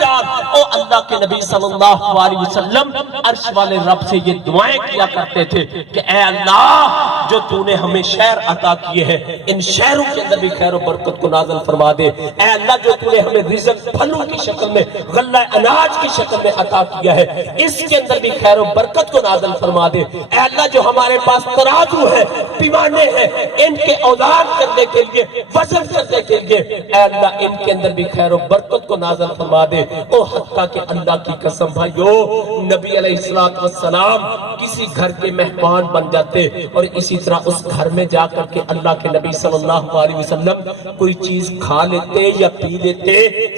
جان او اللہ کے نبی صلی اللہ علیہ وسلم عرش والے رب سے یہ دعائیں کیا کرتے تھے کہ اے اللہ جو تو نے ہمیں شہر عطا کیے ہیں ان شہروں کے اندر بھی خیر و برکت کو نازل فرما دے. اے اللہ جو تو نے ہمیں رزق پھلوں کی شکل میں غلہ اناج کی شکل میں عطا کیا ہے اس کے اندر بھی خیر و برکت کو نازل فرما دے. اے اللہ جو ہمارے پاس ترازو ہے پیمانے ہیں ان کے اوزان کرنے کے لیے وزن کرنے کے لیے اے اللہ ان کے اندر بھی خیر و برکت کو نازل فرما دے. او حتیٰ کہ اللہ کی قسم بھائیو نبی علیہ السلام کسی گھر کے مہمان بن جاتے اور اسی طرح اس گھر میں جا کر کے اللہ کے نبی صلی اللہ علیہ وسلم کوئی چیز کھا لیتے یا پی لیتے.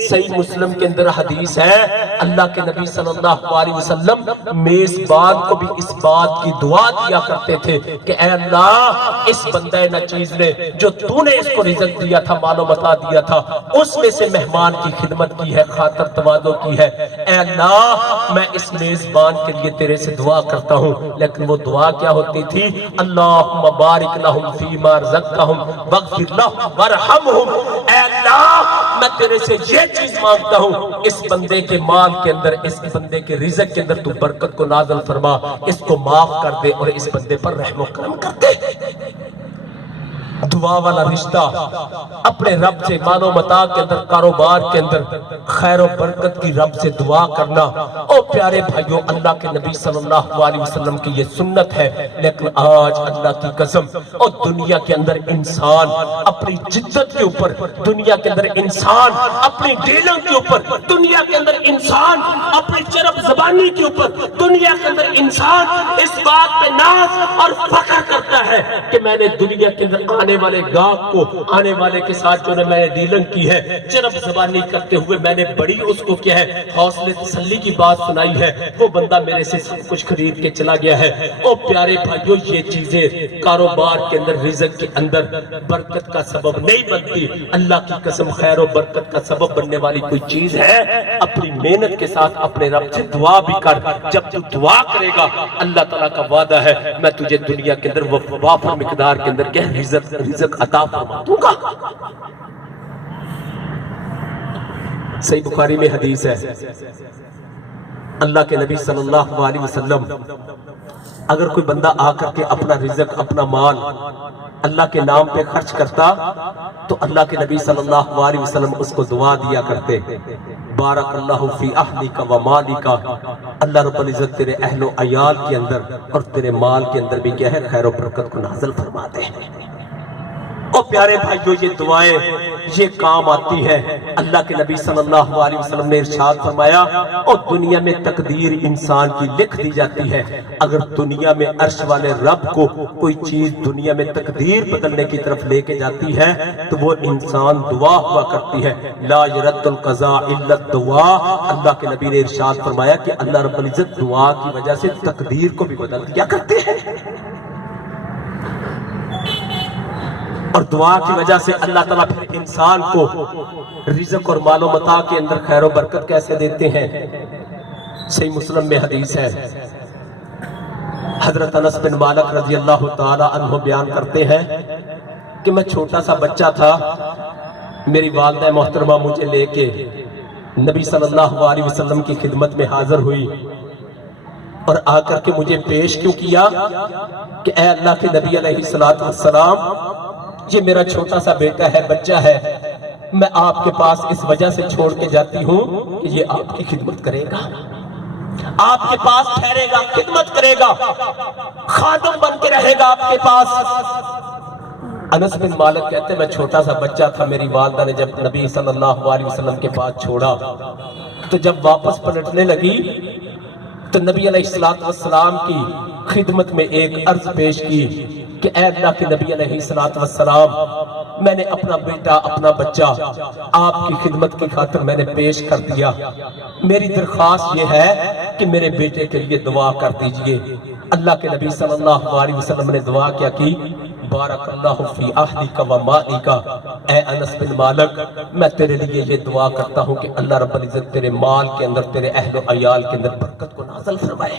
صحیح مسلم کے اندر حدیث ہے اللہ کے نبی صلی اللہ علیہ وسلم میزبان کو بھی اس بات کی دعا دیا کرتے تھے کہ اے اللہ اس بندہ نچیز نے جو تو نے اس کو رزق دیا تھا مال و متا دیا تھا اس میں سے مہمان کی خدمت کی ہے خاطر تواضع کی ہے. اے اللہ میں اس میزبان کے لیے تیرے سے دعا کرتا ہوں. لیکن وہ دعا کیا ہوتی تھی؟ اللہم بارک لہم فیما رزقتہم واغفر لہم وارحمہم. اے اللہ میں تیرے سے یہ چیز مانگتا ہوں اس بندے کے مال کے اندر اس بندے کے رزق کے اندر تو برکت کو نازل فرما اس کو معاف کر دے اور اس بندے پر رحم و کرم کر دے. دعا والا رشتہ اپنے رب سے مال و متاع کے اندر کاروبار کے اندر خیر و برکت کی رب سے دعا کرنا. او پیارے بھائیو اللہ کے نبی صلی اللہ علیہ وسلم کی یہ سنت ہے. لیکن آج اللہ کی قسم اور دنیا کے اندر انسان اپنی جدت کے اوپر دنیا کے اندر انسان اپنی ڈیلنگ کے اوپر دنیا کے اندر انسان اپنی چرب زبانی کے اوپر دنیا کے اندر انسان اس بات پہ ناز اور فخر کرتا ہے کہ میں نے دنیا کے اندر آنے والے گاہک کو آنے والے کے ساتھ جو میں نے ڈیلنگ کی ہے چرب زبانی کرتے ہوئے میں نے بڑی اس کو کیا ہے حوصلے تسلی کی بات سنائی ہے وہ بندہ میرے سے سب کچھ خرید کے چلا گیا ہے. او پیارے بھائیو یہ چیزیں کاروبار کے اندر رزق کے اندر برکت کا سبب نہیں بنتی. اللہ کی قسم خیر و برکت کا سبب بننے والی کوئی چیز ہے اپنی محنت کے ساتھ اپنے رب سے دعا بھی کر. جب تو دعا کرے گا اللہ تعالیٰ کا وعدہ ہے میں تجھے دنیا کے اندر وافر مقدار کے اندر کیا رزق عطا فرما دوں گا. صحیح بخاری میں حدیث ہے اللہ کے نبی صلی اللہ علیہ وسلم اگر کوئی بندہ آ کر کے اپنا رزق اپنا مال اللہ کے نام پہ خرچ کرتا تو اللہ کے نبی صلی اللہ علیہ وسلم اس کو دعا دیا کرتے بارک اللہ فی اہلک و مالک. اللہ رب العزت تیرے اہل و عیال کے اندر اور تیرے مال کے اندر بھی کیا ہے خیر و برکت کو نازل فرما دے. اور پیارے بھائیو یہ دعائیں یہ کام آتی ہے. اللہ کے نبی صلی اللہ علیہ وسلم نے ارشاد فرمایا اور دنیا میں تقدیر انسان کی لکھ دی جاتی ہے. اگر دنیا میں عرش والے رب کو کوئی چیز دنیا میں تقدیر بدلنے کی طرف لے کے جاتی ہے تو وہ انسان دعا ہوا کرتی ہے. لا يرد القضاء الا الدعاء. اللہ کے نبی نے ارشاد فرمایا کہ اللہ رب العزت دعا کی وجہ سے تقدیر کو بھی بدل دیا کرتے ہیں اور دعا کی وجہ سے اللہ تعالیٰ پھر انسان کو رزق اور مال و متاع کے اندر خیر و برکت کیسے دیتے ہیں. صحیح مسلم میں حدیث ہے حضرت انس بن مالک رضی اللہ تعالی عنہ بیان کرتے ہیں کہ میں چھوٹا سا بچہ تھا میری والدہ محترمہ مجھے لے کے نبی صلی اللہ علیہ وسلم کی خدمت میں حاضر ہوئی اور آ کر کے مجھے پیش کیوں کیا کہ اے اللہ کے نبی علیہ السلام یہ میرا چھوٹا سا بیٹا ہے بچہ ہے میں آپ کے پاس اس وجہ سے چھوڑ کے جاتی ہوں کہ یہ آپ کی خدمت کرے گا آپ کے پاس ٹھہرے گا خدمت کرے گا خادم بن کے رہے گا آپ کے پاس. انس بن مالک کہتے ہیں میں چھوٹا سا بچہ تھا میری والدہ نے جب نبی صلی اللہ علیہ وسلم کے پاس چھوڑا تو جب واپس پلٹنے لگی تو نبی علیہ السلام کی خدمت میں ایک عرض پیش کی کہ اے اللہ کے نبی علیہ السلام میں نے اپنا بیٹا اپنا بچہ آپ کی خدمت کی خاطر میں نے پیش کر دیا. میری درخواست یہ ہے کہ میرے بیٹے کے لیے دعا کر دیجئے. اللہ کے نبی صلی اللہ علیہ وسلم نے دعا کیا کی بارک اللہ فی اہلک و مالک. اے انس بن مالک میں تیرے لیے یہ دعا کرتا ہوں کہ اللہ رب العزت تیرے مال کے اندر تیرے اہل و عیال کے اندر برکت کو نازل فرمائے.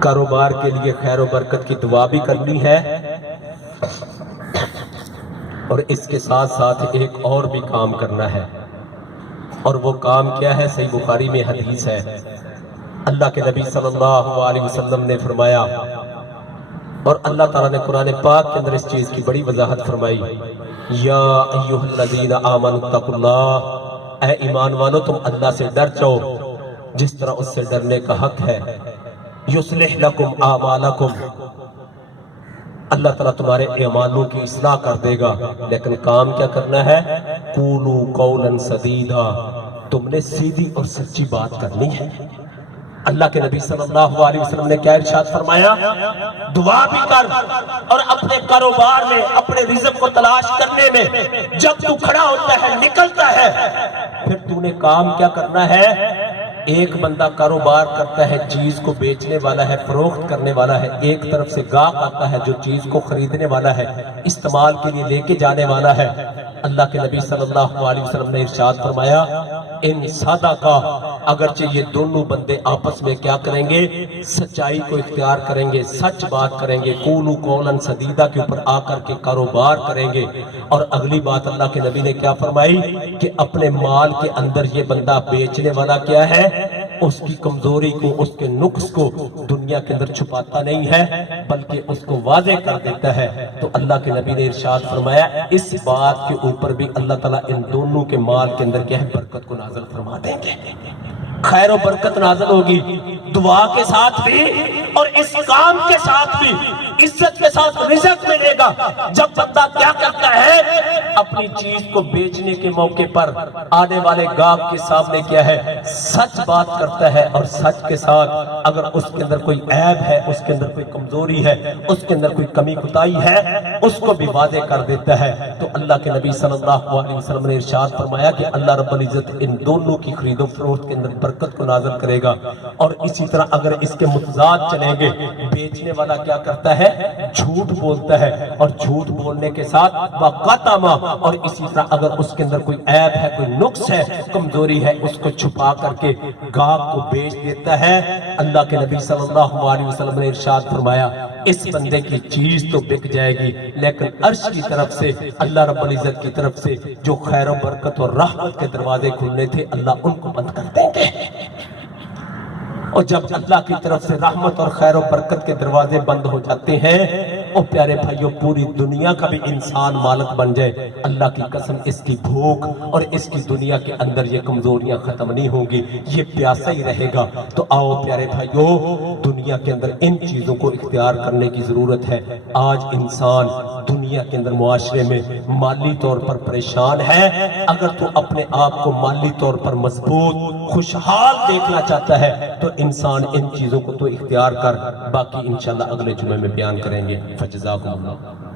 کاروبار کے لیے خیر و برکت کی دعا بھی کرنی ہے، اور اس کے ساتھ ساتھ ایک اور بھی کام کرنا ہے، اور وہ کام کیا ہے؟ صحیح بخاری میں حدیث ہے، اللہ کے نبی صلی اللہ علیہ وسلم نے فرمایا، اور اللہ تعالیٰ نے قرآن پاک کے اندر اس چیز کی بڑی وضاحت فرمائی، یا ایھا الذین آمنوا اتقوا اللہ، اے ایمان والو تم اللہ سے ڈر جاؤ جس طرح اس سے ڈرنے کا حق ہے، یصلح لکم اعمالکم، اللہ تعالیٰ تمہارے اعمالوں کی اصلاح کر دے گا، لیکن کام کیا کرنا ہے؟ قولوا قولا سدیدا، تم نے سیدھی اور سچی بات کرنی ہے۔ اللہ کے نبی صلی اللہ علیہ وسلم نے کیا ارشاد فرمایا؟ دعا بھی کر، اور اپنے کاروبار میں اپنے رزق کو تلاش کرنے میں جب تو کھڑا ہوتا ہے، نکلتا ہے، پھر تو نے کام کیا کرنا ہے؟ ایک بندہ کاروبار کرتا ہے، چیز کو بیچنے والا ہے، فروخت کرنے والا ہے، ایک طرف سے گاہک آتا ہے جو چیز کو خریدنے والا ہے، استعمال کے لیے لے کے جانے والا ہے۔ اللہ کے نبی صلی اللہ علیہ وسلم نے ارشاد فرمایا، ان صدقہ، اگرچہ یہ دونوں بندے آپس میں کیا کریں گے؟ سچائی کو اختیار کریں گے، سچ بات کریں گے، قولوا قولا سدیدا کے اوپر آ کر کے کاروبار کریں گے۔ اور اگلی بات اللہ کے نبی نے کیا فرمائی کہ اپنے مال کے اندر یہ بندہ بیچنے والا کیا ہے؟ اس کی کمزوری کو، اس کے نقص کو دنیا کے اندر چھپاتا نہیں ہے، بلکہ اس کو واضح کر دیتا ہے۔ تو اللہ کے نبی نے ارشاد فرمایا، اس بات کے اوپر بھی اللہ تعالیٰ ان دونوں کے مال کے اندر کیا ہے؟ برکت کو نازل فرما دیں گے، خیر و برکت نازل ہوگی، دعا کے ساتھ بھی اور اس کام کے ساتھ بھی عزت کے ساتھ رزق ملے گا۔ جب بندہ کیا کرتا ہے؟ اپنی چیز کو بیچنے کے موقع پر آنے والے گاہک کے سامنے کیا ہے؟ سچ بات کرتا ہے، اور سچ کے ساتھ اگر اس کے اندر کوئی عیب ہے، اس کے اندر کوئی کمزوری ہے، اس کے اندر کوئی کمی کوتاہی ہے، اس کو بھی واضح کر دیتا ہے۔ تو اللہ کے نبی صلی اللہ علیہ وسلم نے ارشاد فرمایا کہ اللہ رب العزت ان دونوں کی خرید و فروخت کے اندر برکت کو نازل کرے گا۔ اور اسی طرح اگر اس کے متضاد چلیں گے، بیچنے والا کیا کرتا ہے؟ جھوٹ بولتا ہے، اور جھوٹ بولنے کے ساتھ وَقَتَمَا، اور اسی طرح اگر اس کے اندر کوئی عیب ہے، کوئی نقص ہے، کمزوری ہے، اس کو چھپا کر کے گاہک کو بیچ دیتا ہے۔ اللہ کے نبی صلی اللہ علیہ وسلم نے ارشاد فرمایا، اس بندے کی چیز تو بک جائے گی، لیکن عرش کی طرف سے، اللہ رب العزت کی طرف سے جو خیر و برکت اور رحمت کے دروازے کھلنے تھے، اللہ ان کو بند کر دیں گے۔ اور جب اللہ کی طرف سے رحمت اور خیر و برکت کے دروازے بند ہو جاتے ہیں، او پیارے بھائیوں، پوری دنیا کا بھی انسان مالک بن جائے، اللہ کی قسم اس کی بھوک اور اس کی دنیا کے اندر یہ کمزوریاں ختم نہیں ہوں گی، یہ پیاسا ہی رہے گا۔ تو آؤ پیارے بھائیوں، دنیا کے اندر ان چیزوں کو اختیار کرنے کی ضرورت ہے۔ آج انسان دنیا کے اندر معاشرے میں مالی طور پر پریشان ہے۔ اگر تو اپنے آپ کو مالی طور پر مضبوط، خوشحال دیکھنا چاہتا ہے تو انسان ان چیزوں کو تو اختیار کر، باقی انشاءاللہ اگلے جمعے میں بیان کریں گے۔ فجزاکم اللہ۔